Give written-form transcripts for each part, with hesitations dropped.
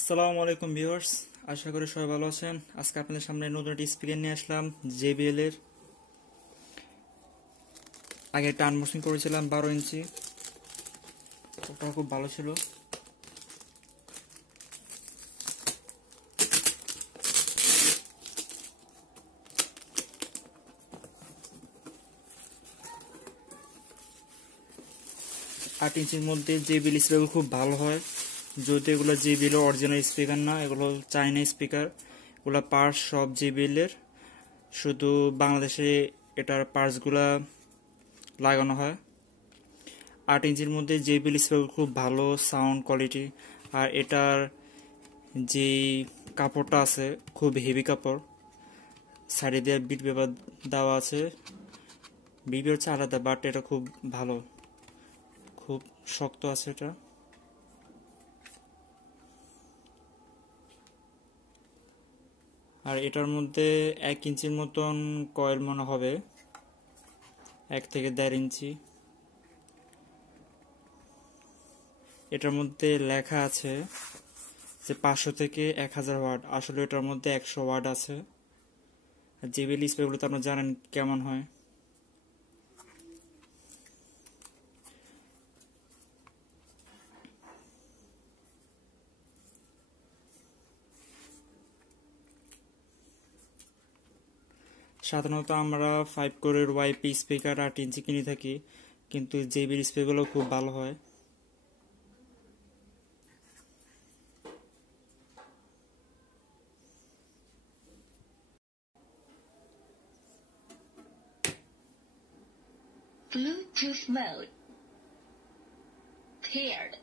আসসালামু আলাইকুম ভিউয়ার্স, আশা করি সবাই ভালো আছেন। আজকে আপনাদের সামনে নতুন একটি স্পিকার নিয়ে আসলাম JBL এর। আগে একটা আনবক্সিং করেছিলাম 12 ইঞ্চি, ওটা খুব ভালো ছিল। আট ইঞ্চির মধ্যে JBL স্পিকার খুব ভালো হয়, যদি এগুলো JBL অরিজিনাল স্পিকার না, এগুলো চাইনা স্পিকার। এগুলো পার্টস সব JBL এর, শুধু বাংলাদেশে এটার পার্টসগুলা লাগানো হয়। 8 ইঞ্চির মধ্যে JBL স্পিকার খুব ভালো সাউন্ড কোয়ালিটি, আর এটার যে কাপড়টা আছে খুব হেভি কাপড়। সাইডে দিয়ে বিট পেপার দেওয়া আছে, বিট হচ্ছে আলাদা, বাট এটা খুব ভালো, খুব শক্ত আছে এটা। আর এটার মধ্যে 1 ইঞ্চির মতন কয়েল মনে হবে, 1 থেকে 1.5 ইঞ্চি। এটার মধ্যে লেখা আছে যে 500 থেকে 1000 ওয়াট, আসলে এটার মধ্যে 100 ওয়াট আছে। JBL স্পিকারগুলো তো আপনারা জানেন কেমন হয়। সাধারণত আমরা 5 কোরের ওয়াইপি স্পিকার 8 ইঞ্চি কিনে থাকি, কিন্তু JBL স্পিকারগুলো খুব ভালো হয়। Bluetooth mode paired.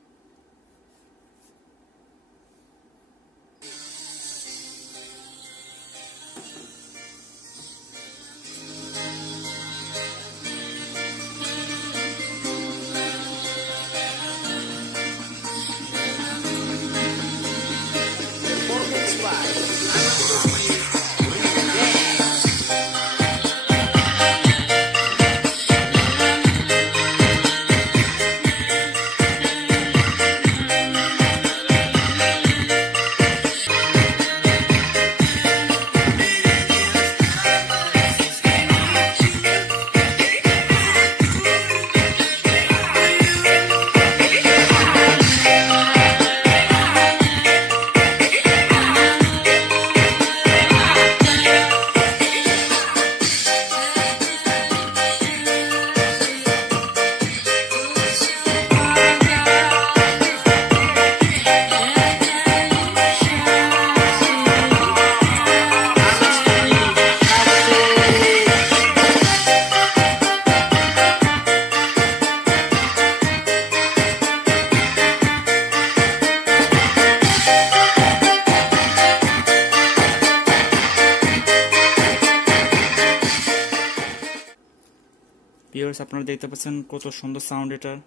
ভিউয়ার্স, আপনারা দেখতে পাচ্ছেন কত সুন্দর সাউন্ড এটার।